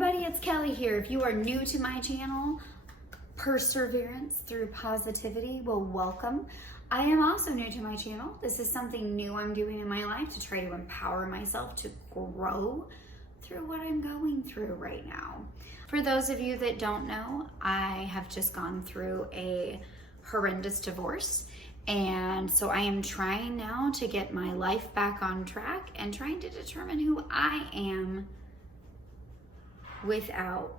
everybody, it's Kelly here. If you are new to my channel, Perseverance Through Positivity, well, welcome. I am also new to my channel. This is something new I'm doing in my life to try to empower myself to grow through what I'm going through right now. For those of you that don't know, I have just gone through a horrendous divorce. And so I am trying now to get my life back on track and trying to determine who I am without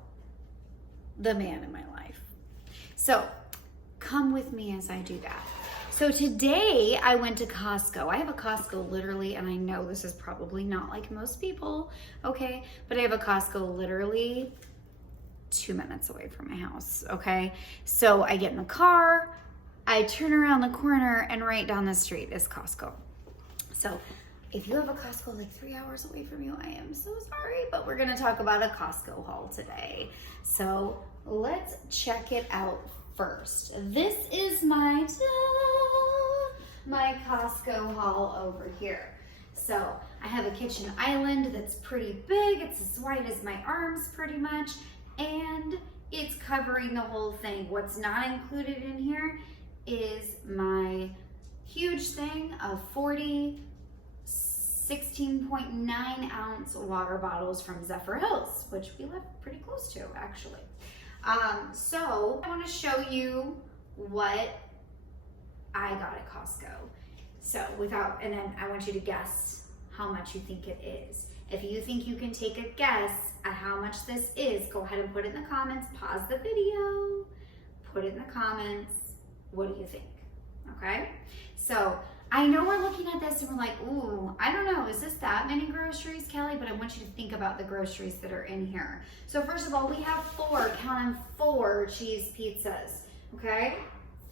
the man in my life. So come with me as I do that. So today I went to Costco. I have a Costco literally, and I know this is probably not like most people, okay? But I have a Costco literally 2 minutes away from my house, okay? So I get in the car, I turn around the corner, and right down the street is Costco. So if you have a Costco like 3 hours away from you, I am so sorry, but we're gonna talk about a Costco haul today. So let's check it out first. This is my Costco haul over here. So I have a kitchen island that's pretty big. It's as wide as my arms pretty much, and it's covering the whole thing. What's not included in here is my huge thing of 40 16.9 ounce water bottles from Zephyr Hills, which we live pretty close to actually. So I want to show you what I got at Costco. So and then I want you to guess how much you think it is. If you think you can take a guess at how much this is, go ahead and put it in the comments, pause the video, put it in the comments. What do you think? Okay, so I know we're looking at this and we're like, ooh, I don't know, is this that many groceries, Kelly? But I want you to think about the groceries that are in here. So first of all, we have count them, 4 cheese pizzas, okay?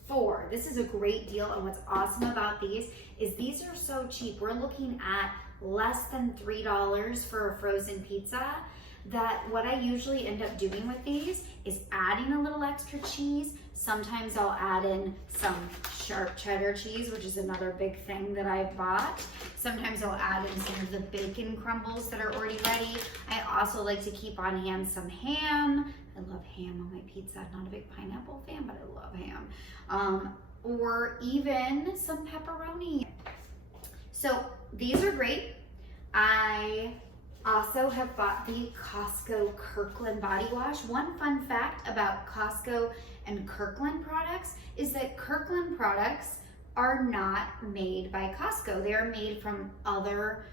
4. This is a great deal, and what's awesome about these is these are so cheap. We're looking at less than $3 for a frozen pizza. That what I usually end up doing with these is adding a little extra cheese. Sometimes I'll add in some sharp cheddar cheese, which is another big thing that I bought. Sometimes I'll add in some of the bacon crumbles that are already ready. I also like to keep on hand some ham. I love ham on my pizza. I'm not a big pineapple fan, but I love ham. Or even some pepperoni. So these are great. I also have bought the Costco Kirkland body wash. One fun fact about Costco and Kirkland products is that Kirkland products are not made by Costco. They are made from other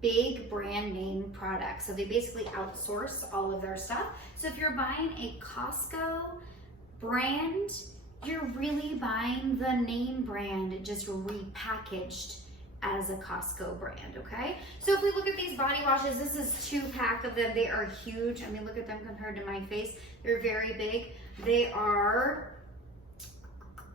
big brand name products. So they basically outsource all of their stuff. So if you're buying a Costco brand, you're really buying the name brand just repackaged as a Costco brand, okay? So if we look at these body washes, this is 2-pack of them. They are huge. I mean, look at them compared to my face. They're very big. They are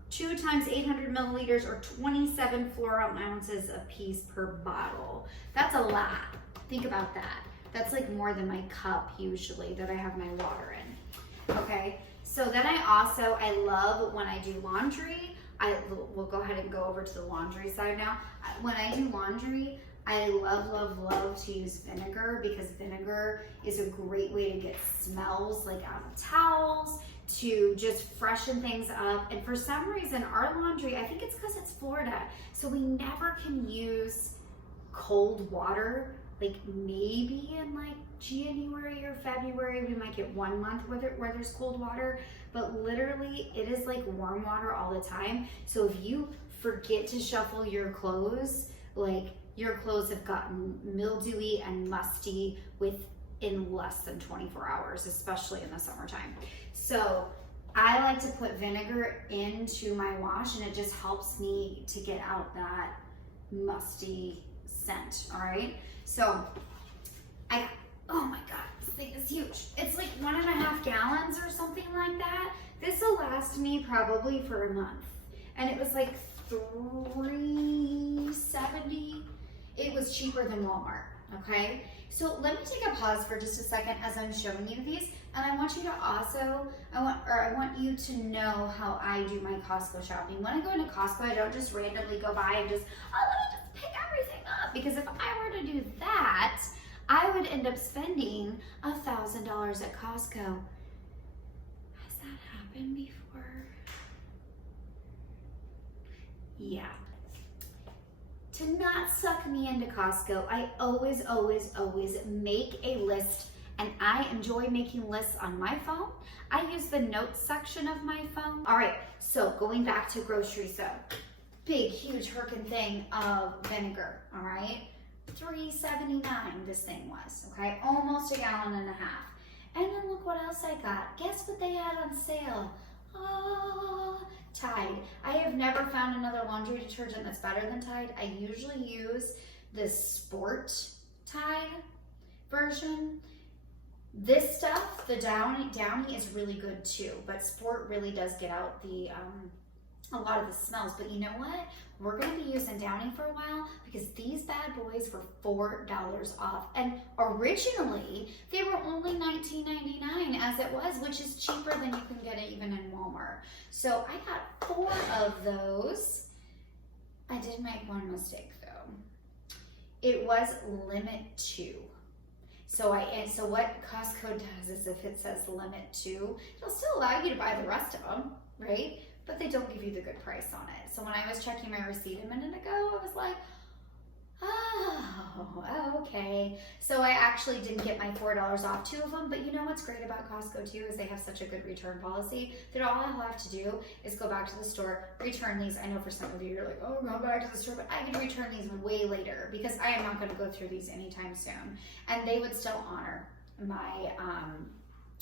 2 times 800 milliliters or 27 floral ounces a piece per bottle. That's a lot. Think about that. That's like more than my cup usually that I have my water in, okay? So then I love when I do laundry, we'll go ahead and go over to the laundry side now. When I do laundry, I love to use vinegar because vinegar is a great way to get smells like out of towels, to just freshen things up. And for some reason, our laundry, I think it's because it's Florida, so we never can use cold water. Like maybe in like January or February, we might get 1 month where there's cold water, but literally it is like warm water all the time. So if you forget to shuffle your clothes, like your clothes have gotten mildewy and musty within less than 24 hours, especially in the summertime. So I like to put vinegar into my wash, and it just helps me to get out that musty scent, all right? So oh my God, this thing is huge. It's like 1.5 gallons or something like that. This will last me probably for a month. And it was like $3.70. It was cheaper than Walmart, okay? So let me take a pause for just a second as I'm showing you these. And I want you to also, I want you to know how I do my Costco shopping. When I go into Costco, I don't just randomly go by and just, oh, let me just pick everything up. Because if I were to do that, I would end up spending $1,000 $1,000 at Costco. Has that happened before? Yeah. To not suck me into Costco, I always make a list, and I enjoy making lists on my phone. I use the notes section of my phone. All right, so going back to groceries though. Big, huge hurkin' thing of vinegar, all right? $3.79 this thing was, okay? Almost a gallon and a half. And then look what else I got. Guess what they had on sale? Oh, Tide. I have never found another laundry detergent that's better than Tide. I usually use the Sport Tide version. This stuff, the Downy is really good too, but Sport really does get out the a lot of the smells. But you know what? We're going to be using Downy for a while because these bad boys were $4 off. And originally, they were only $19.99 as it was, which is cheaper than you can get it even in Walmart. So I got 4 of those. I did make one mistake though. It was limit 2. So what Costco does is if it says limit 2, it'll still allow you to buy the rest of them, right? But they don't give you the good price on it. So when I was checking my receipt a minute ago, I was like, oh, okay. So I actually didn't get my $4 off 2 of them, but you know what's great about Costco too is they have such a good return policy that all I'll have to do is go back to the store, return these. I know for some of you, you're like, oh, go back to the store, but I can return these way later because I am not gonna go through these anytime soon. And they would still honor my,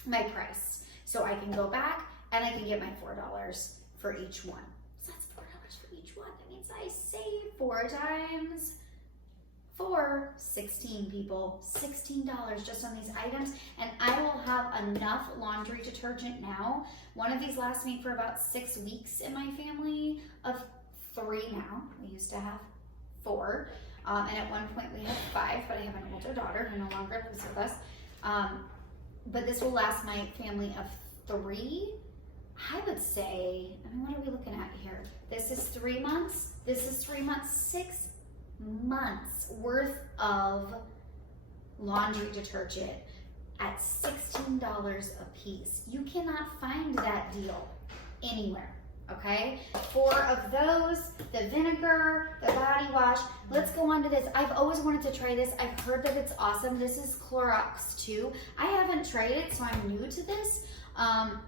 my price. So I can go back and I can get my $4 for each one. So that's $4 for each one. That means I save 4 times 4, 16 people, $16 just on these items. And I will have enough laundry detergent now. One of these lasts me for about 6 weeks in my family of 3 now. We used to have 4. And at one point we had 5, but I have an older daughter who no longer lives with us. But this will last my family of 3. I would say, I mean, what are we looking at here? This is 3 months. This is 3 months, 6 months worth of laundry detergent at $16 a piece. You cannot find that deal anywhere, okay? 4 of those, the vinegar, the body wash. Let's go on to this. I've always wanted to try this. I've heard that it's awesome. This is Clorox too. I haven't tried it, so I'm new to this.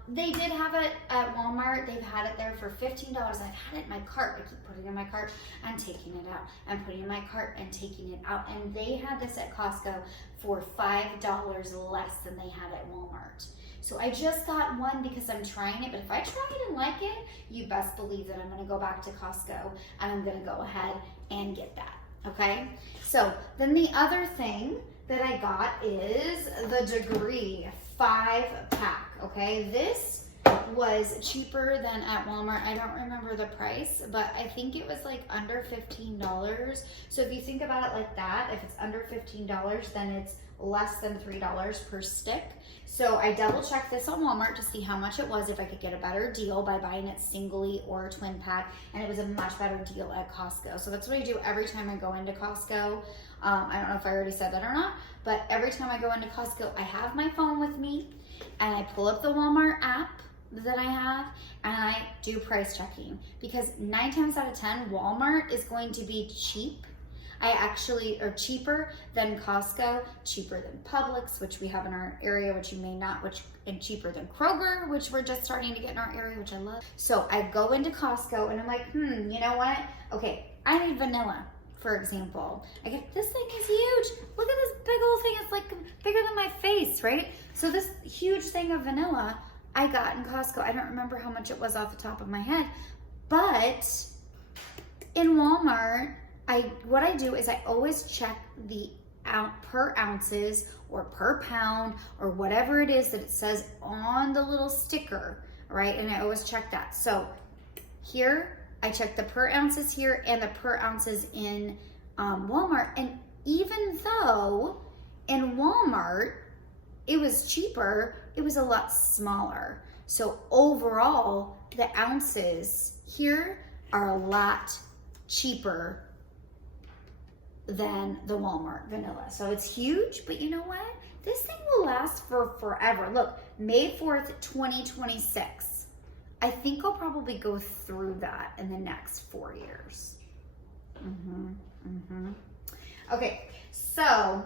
They did have it at Walmart. They've had it there for $15. I've had it in my cart. I keep putting it in my cart and taking it out and putting it in my cart and taking it out. And they had this at Costco for $5 less than they had at Walmart. So I just got one because I'm trying it. But if I try it and like it, you best believe that I'm going to go back to Costco and I'm going to go ahead and get that. Okay? So then the other thing that I got is the Degree 5-pack. Okay, this was cheaper than at Walmart. I don't remember the price, but I think it was like under $15. So if you think about it like that, if it's under $15, then it's less than $3 per stick. So I double checked this on Walmart to see how much it was, if I could get a better deal by buying it singly or a twin pack, and it was a much better deal at Costco. So that's what I do every time I go into Costco. I don't know if I already said that or not, but every time I go into Costco, I have my phone with me and I pull up the Walmart app that I have and I do price checking, because 9 times out of 10, Walmart is going to be cheap. Are cheaper than Costco, cheaper than Publix, which we have in our area, which you may not, and cheaper than Kroger, which we're just starting to get in our area, which I love. So I go into Costco and I'm like, you know what? Okay, I need vanilla, for example. I get, this thing is huge. Look at this big old thing. It's like bigger than my face, right? So this huge thing of vanilla I got in Costco. I don't remember how much it was off the top of my head, but in Walmart, what I do is I always check the per ounces or per pound or whatever it is that it says on the little sticker, right? And I always check that. So here, I check the per ounces here and the per ounces in Walmart. And even though in Walmart it was cheaper, it was a lot smaller. So overall, the ounces here are a lot cheaper than the Walmart vanilla. So it's huge, but you know what? This thing will last for forever. Look, May 4th, 2026. I think I'll probably go through that in the next 4 years. Okay, so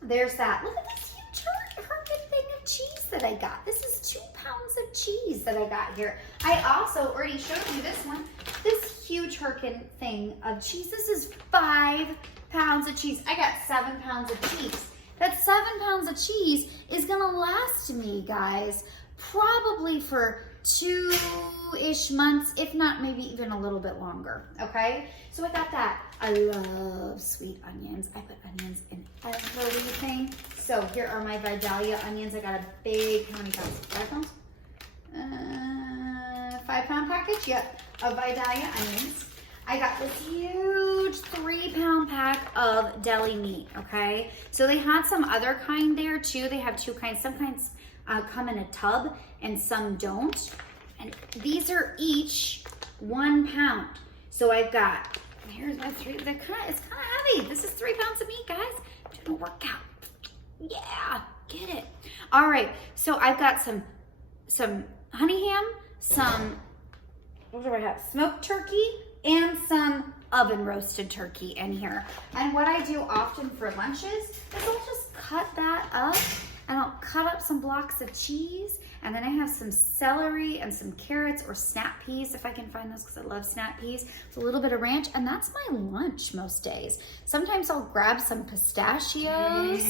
there's that. Look at this huge Herkin thing of cheese that I got. This is 2 pounds of cheese that I got here. I also already showed you this one. This huge Herkin thing of cheese. This is 5 pounds of cheese. I got 7 pounds of cheese. That 7 pounds of cheese is gonna last me, guys, probably for 2-ish months, if not maybe even a little bit longer, okay? So I got that. I love sweet onions. I put onions in everything. So here are my Vidalia onions. I got a big, how many pounds? 5 pounds? 5-pound package, yep, of Vidalia onions. I got this huge 3-pound pack of deli meat, okay? So they had some other kind there too. They have 2 kinds. Some kinds come in a tub and some don't. And these are each 1 pound. So I've got, here's my 3, it's kind of heavy. This is 3 pounds of meat, guys. I'm doing a workout. Yeah, get it. All right, so I've got some honey ham, some, what do I have? Smoked turkey, and some oven roasted turkey in here. And what I do often for lunches is I'll just cut that up and I'll cut up some blocks of cheese, and then I have some celery and some carrots or snap peas if I can find those, because I love snap peas. With a little bit of ranch, and that's my lunch most days. Sometimes I'll grab some pistachios.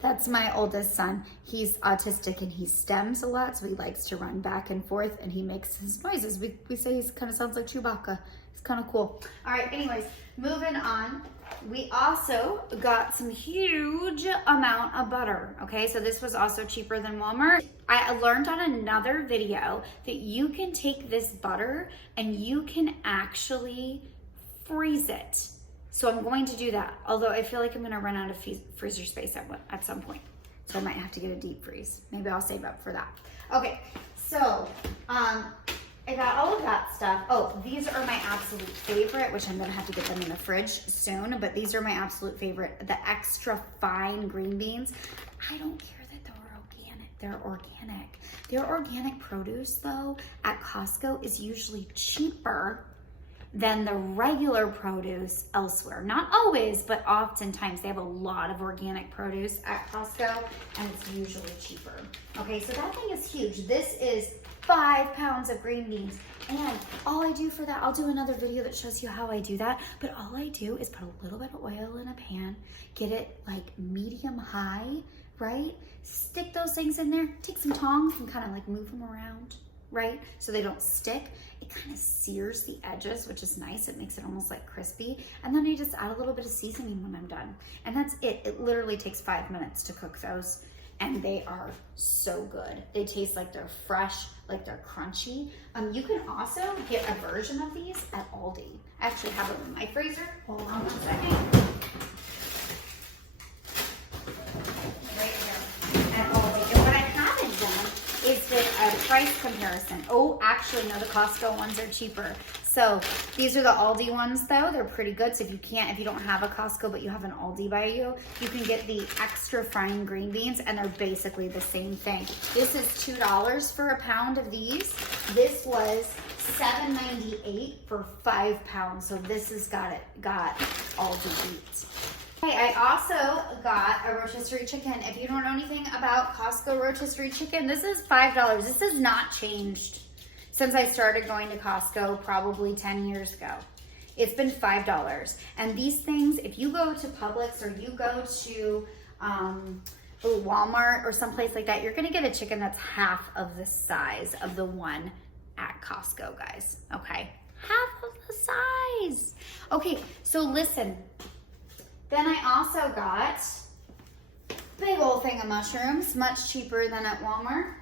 That's my oldest son. He's autistic and he stems a lot, so he likes to run back and forth and he makes his noises. We say he kind of sounds like Chewbacca. It's kind of cool. All right, anyways, moving on. We also got some huge amount of butter, okay? So this was also cheaper than Walmart. I learned on another video that you can take this butter and you can actually freeze it. So I'm going to do that, although I feel like I'm gonna run out of freezer space at some point. So I might have to get a deep freeze. Maybe I'll save up for that. Okay, so I got all of that stuff. Oh, these are my absolute favorite, which I'm gonna have to get them in the fridge soon, but these are my absolute favorite, the extra fine green beans. I don't care that they're organic. Their organic produce though at Costco is usually cheaper than the regular produce elsewhere. Not always, but oftentimes they have a lot of organic produce at Costco and it's usually cheaper. Okay, so that thing is huge. This is 5 pounds of green beans. And all I do for that, I'll do another video that shows you how I do that, but all I do is put a little bit of oil in a pan, get it like medium high, right? Stick those things in there, take some tongs and kind of like move them around, right? So they don't stick. It kind of sears the edges, which is nice. It makes it almost like crispy. And then I just add a little bit of seasoning when I'm done. And that's it. It literally takes 5 minutes to cook those. And they are so good. They taste like they're fresh, like they're crunchy. You can also get a version of these at Aldi. I actually have them in my freezer. Hold on 1 second. Right here at Aldi. And what I haven't done is a price comparison. Oh, actually, no, the Costco ones are cheaper. So these are the Aldi ones though. They're pretty good. So if you don't have a Costco, but you have an Aldi by you can get the extra fine green beans and they're basically the same thing. This is $2 for a pound of these. This was $7.98 for 5 pounds. So this has got Aldi Eats. Okay, I also got a rotisserie chicken. If you don't know anything about Costco rotisserie chicken, this is $5. This has not changed since I started going to Costco probably 10 years ago. It's been $5. And these things, if you go to Publix or you go to Walmart or someplace like that, you're gonna get a chicken that's half of the size of the one at Costco, guys, okay? Half of the size. Okay, so listen. Then I also got a big old thing of mushrooms, much cheaper than at Walmart.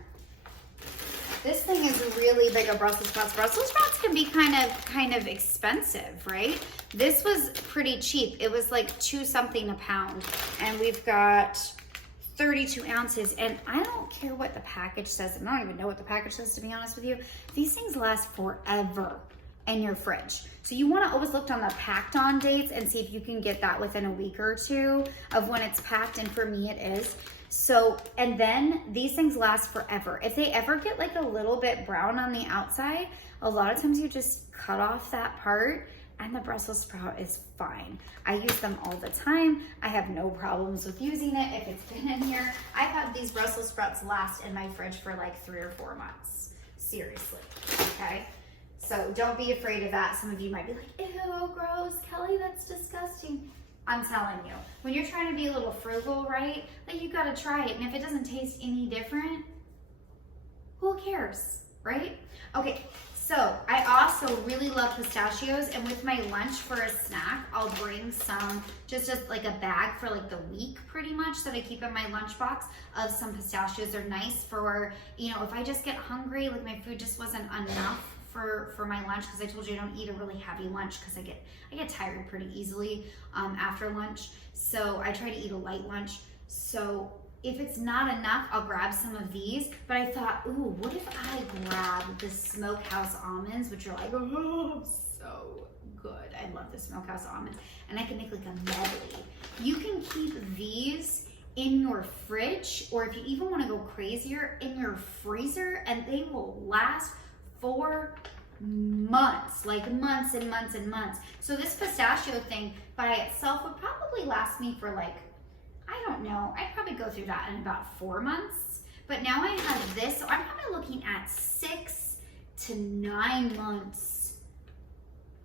This thing is really big of Brussels sprouts. Brussels sprouts can be kind of expensive, right? This was pretty cheap. It was like $2 something a pound. And we've got 32 ounces. And I don't care what the package says. And I don't even know what the package says, to be honest with you. These things last forever. in your fridge. So you want to always look on the packed on dates and see if you can get that within a week or two of when it's packed, and for me it is. So, and then these things last forever. If they ever get like a little bit brown on the outside, a lot of times you just cut off that part and the Brussels sprout is fine. I use them all the time. I have no problems with using it if it's been in here. I've had these Brussels sprouts last in my fridge for like 3 or 4 months. Seriously, okay? So don't be afraid of that. Some of you might be like, ew, gross, Kelly, that's disgusting. I'm telling you, when you're trying to be a little frugal, right? Like, you gotta try it, and if it doesn't taste any different, who cares, right? Okay, so I also really love pistachios, and with my lunch for a snack, I'll bring some, just like a bag for like the week pretty much that I keep in my lunchbox of some pistachios. They're nice for, you know, if I just get hungry, like my food just wasn't enough for my lunch, because I told you I don't eat a really heavy lunch because I get tired pretty easily after lunch. So I try to eat a light lunch. So if it's not enough, I'll grab some of these. But I thought, ooh, what if I grab the smokehouse almonds, which are like, oh, so good. I love the smokehouse almonds. And I can make like a medley. You can keep these in your fridge, or if you even want to go crazier, in your freezer, and they will last for months, like months and months and months. So this pistachio thing by itself would probably last me for like, I don't know, I'd probably go through that in about 4 months. But now I have this, so I'm probably looking at 6 to 9 months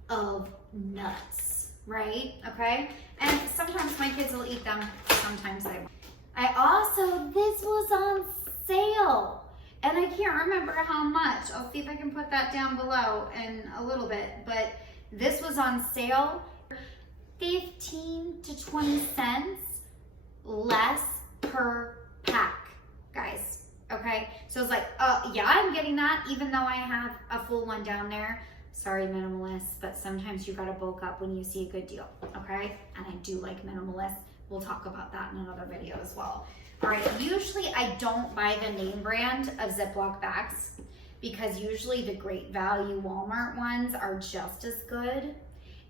of nuts, right? Okay, and sometimes my kids will eat them, sometimes they won't. This was on sale. And I can't remember how much. I'll see if I can put that down below in a little bit. But this was on sale, 15 to 20 cents less per pack, guys. Okay? So it's like, yeah, I'm getting that, even though I have a full one down there. Sorry, minimalists, but sometimes you gotta bulk up when you see a good deal, okay? And I do like minimalists. We'll talk about that in another video as well. All right, usually I don't buy the name brand of Ziploc bags because usually the Great Value Walmart ones are just as good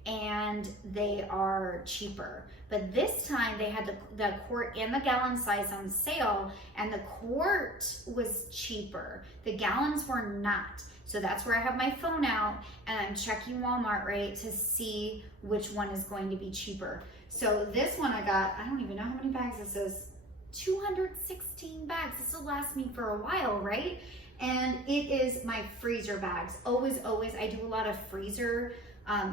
and they are cheaper. But this time they had the quart and the gallon size on sale, and the quart was cheaper. The gallons were not. So that's where I have my phone out and I'm checking Walmart, right, to see which one is going to be cheaper. So this one I got, I don't even know how many bags this is. 216 bags. This will last me for a while, right? And it is my freezer bags. Always, I do a lot of freezer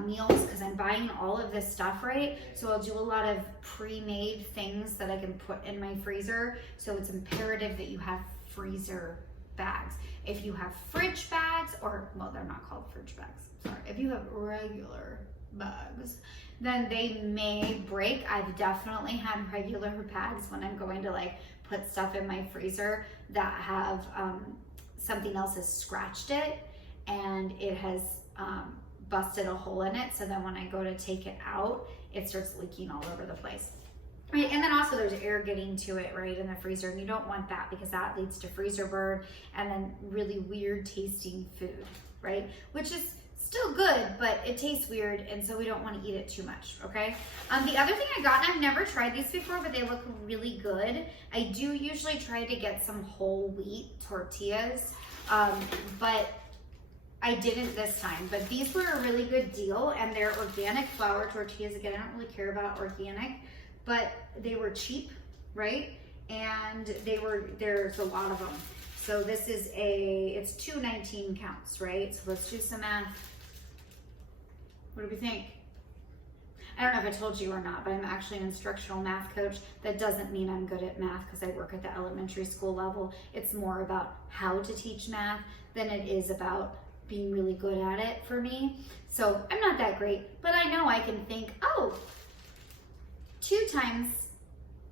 meals because I'm buying all of this stuff, right? So I'll do a lot of pre-made things that I can put in my freezer. So it's imperative that you have freezer bags. If you have fridge bags, or, well, they're not called fridge bags, sorry. If you have regular bags, then they may break. I've definitely had regular bags when I'm going to like put stuff in my freezer that have something else has scratched it and it has busted a hole in it. So then when I go to take it out, it starts leaking all over the place. Right, and then also there's air getting to it, right, in the freezer, and you don't want that because that leads to freezer burn and then really weird tasting food, right? Which is still good, but it tastes weird, and so we don't want to eat it too much, okay? The other thing I got, and I've never tried these before, but they look really good. I do usually try to get some whole wheat tortillas, but I didn't this time. But these were a really good deal, and they're organic flour tortillas. Again, I don't really care about organic, but they were cheap, right? And there's a lot of them. So this is it's 219 counts, right? So let's do some math. What do we think? I don't know if I told you or not, but I'm actually an instructional math coach. That doesn't mean I'm good at math because I work at the elementary school level. It's more about how to teach math than it is about being really good at it for me. So I'm not that great, but I know I can think, oh, 2 times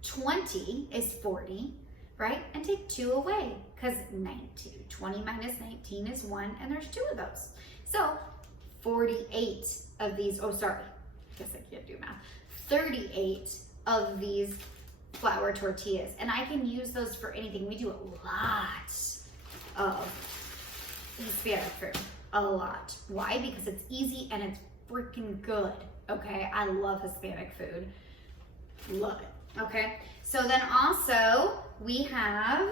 20 is 40, right? And take 2 away because 20 minus 19 is 1, and there's 2 of those. So 48 of these, oh, sorry, I guess I can't do math. 38 of these flour tortillas, and I can use those for anything. We do a lot of Hispanic food, a lot. Why? Because it's easy and it's freaking good, okay? I love Hispanic food. Love it, okay? So then also we have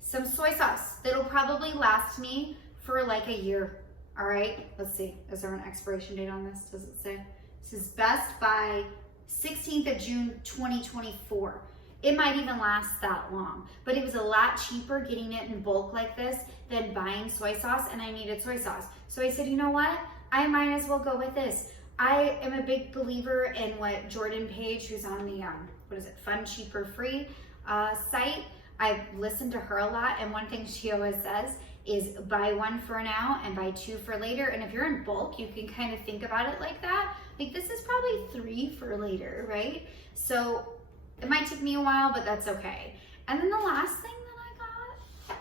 some soy sauce that'll probably last me for like a year, all right? Let's see, is there an expiration date on this? Does it say? This is best by 16th of June, 2024. It might even last that long, but it was a lot cheaper getting it in bulk like this than buying soy sauce, and I needed soy sauce. So I said, you know what? I might as well go with this. I am a big believer in what Jordan Page, who's on the, what is it, Fun, Cheaper, Free site. I've listened to her a lot, and one thing she always says is buy one for now and buy two for later. And if you're in bulk, you can kind of think about it like that. Like, this is probably 3 for later, right? So it might take me a while, but that's okay. And then the last thing that I got,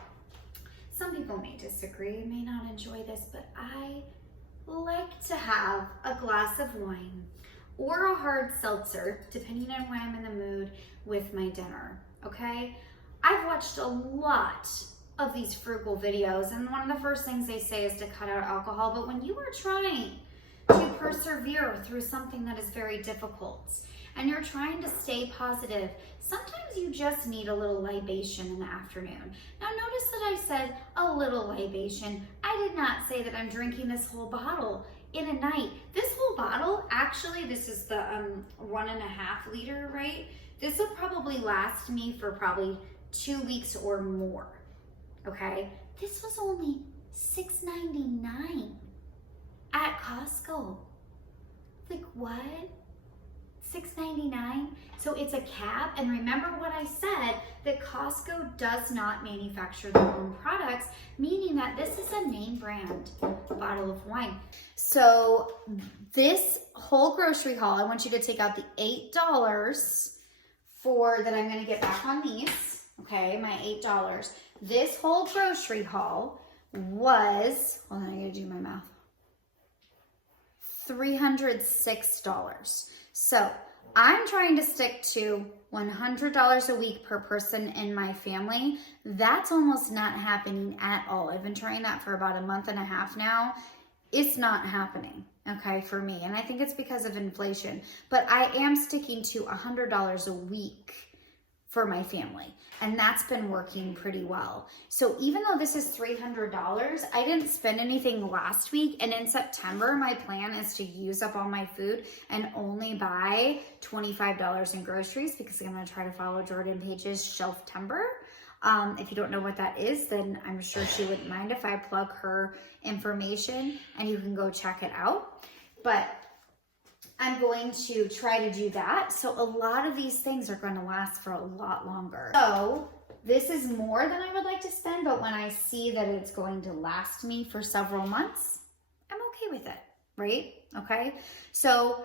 some people may disagree, may not enjoy this, but I like to have a glass of wine or a hard seltzer, depending on when I'm in the mood, with my dinner, okay? I've watched a lot of these frugal videos, and one of the first things they say is to cut out alcohol, but when you are trying to persevere through something that is very difficult, and you're trying to stay positive, sometimes you just need a little libation in the afternoon. Now notice that I said a little libation. I did not say that I'm drinking this whole bottle in a night. This whole bottle, actually, this is the 1.5 liter, right? This will probably last me for probably 2 weeks or more, okay? This was only $6.99 at Costco. Like, what? $6.99? So it's a cap. And remember what I said, that Costco does not manufacture their own products, meaning that this is a name brand bottle of wine. So this whole grocery haul, I want you to take out the $8 for that I'm going to get back on these. Okay, my $8. This whole grocery haul was, hold on, I gotta do my math, $306. So I'm trying to stick to $100 a week per person in my family. That's almost not happening at all. I've been trying that for about a month and a half now. It's not happening, okay, for me. And I think it's because of inflation. But I am sticking to $100 a week for my family. And that's been working pretty well. So even though this is $300, I didn't spend anything last week. And in September, my plan is to use up all my food and only buy $25 in groceries, because I'm going to try to follow Jordan Page's Shelftember. If you don't know what that is, then I'm sure she wouldn't mind if I plug her information and you can go check it out. But I'm going to try to do that. So a lot of these things are going to last for a lot longer. So this is more than I would like to spend, but when I see that it's going to last me for several months, I'm okay with it, right? Okay. So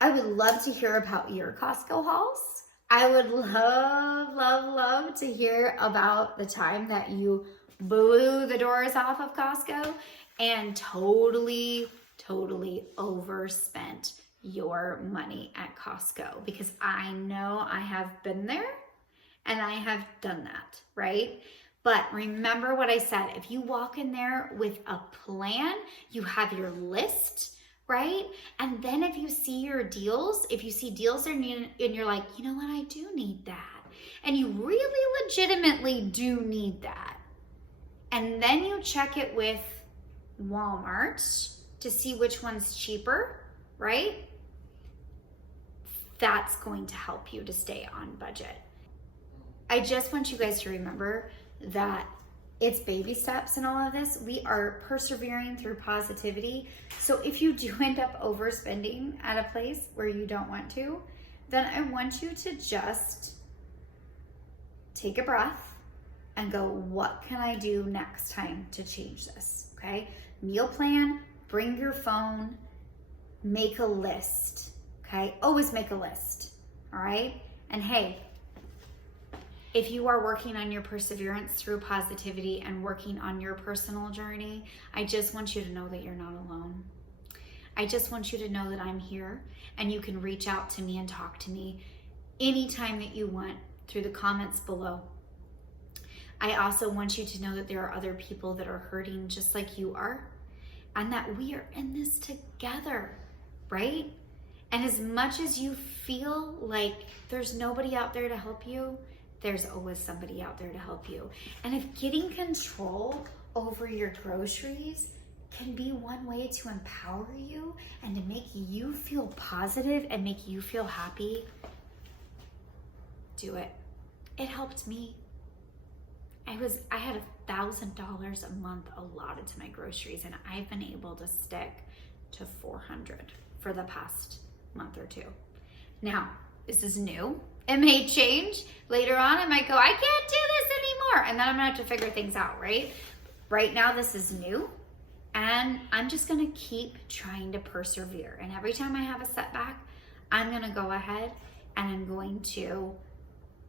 I would love to hear about your Costco hauls. I would love to hear about the time that you blew the doors off of Costco and totally overspent your money at Costco, because I know I have been there and I have done that, right? But remember what I said, if you walk in there with a plan, you have your list, right? And then if you see your deals, if you see deals and you're like, you know what, I do need that. And you really legitimately do need that. And then you check it with Walmart to see which one's cheaper, right? That's going to help you to stay on budget. I just want you guys to remember that it's baby steps in all of this. We are persevering through positivity. So if you do end up overspending at a place where you don't want to, then I want you to just take a breath and go, what can I do next time to change this, okay? Meal plan, bring your phone, make a list, okay? Always make a list, all right? And hey, if you are working on your perseverance through positivity and working on your personal journey, I just want you to know that you're not alone. I just want you to know that I'm here and you can reach out to me and talk to me anytime that you want through the comments below. I also want you to know that there are other people that are hurting just like you are, and that we are in this together, right? And as much as you feel like there's nobody out there to help you, there's always somebody out there to help you. And if getting control over your groceries can be one way to empower you and to make you feel positive and make you feel happy, do it. It helped me. I had $1,000 a month allotted to my groceries, and I've been able to stick to $400 for the past month or two. Now, this is new. It may change later on. I might go, I can't do this anymore. And then I'm gonna have to figure things out, right? Right now, this is new. And I'm just gonna keep trying to persevere. And every time I have a setback, I'm gonna go ahead and I'm going to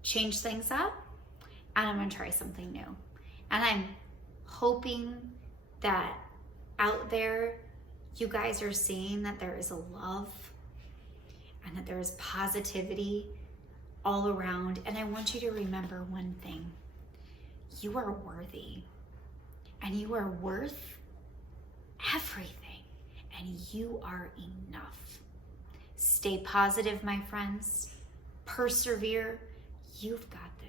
change things up, and I'm gonna try something new. And I'm hoping that out there, you guys are seeing that there is a love and that there is positivity all around. And I want you to remember one thing. You are worthy, and you are worth everything, and you are enough. Stay positive, my friends. Persevere. You've got this.